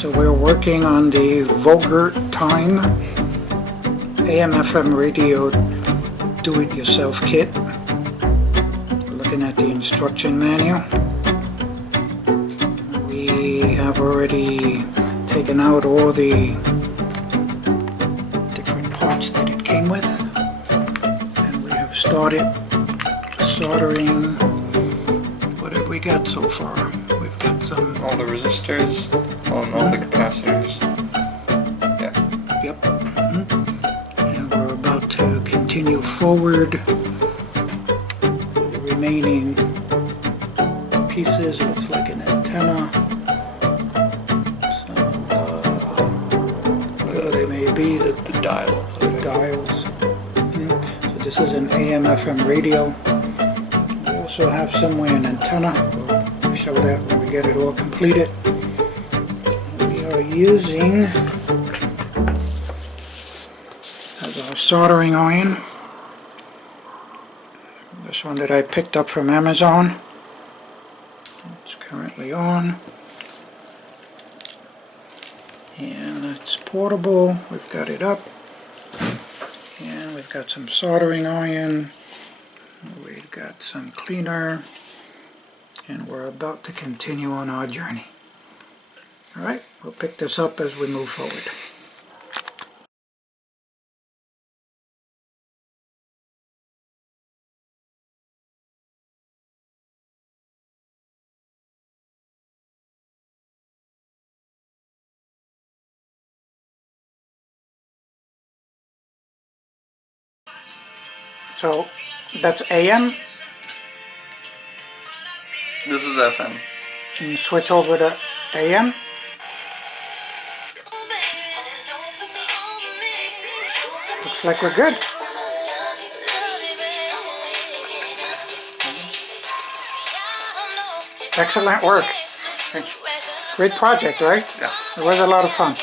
So we're working on the Vogert Time AM/FM radio do-it-yourself kit. We're looking at the instruction manual. We have already taken out all the different parts that it came with, and we have started soldering. What have we got so far? We've got some... all the resistors, all the capacitors. Yeah. Yep. And we're about to continue forward with the remaining pieces. Looks like an antenna. Some, whatever they may be. The dials. The dials. So this is an AM/FM radio. We also have somewhere an antenna. We'll show that when we get it all completed. We are using as our soldering iron. This one that I picked up from Amazon. It's currently on. And it's portable. We've got it up. And we've got some soldering iron. We've got some cleaner. And we're about to continue on our journey. Alright, we'll pick this up as we move forward. So, that's AM. This is FM. And switch over to AM. Looks like we're good. Excellent work. Great project, right? Yeah. It was a lot of fun.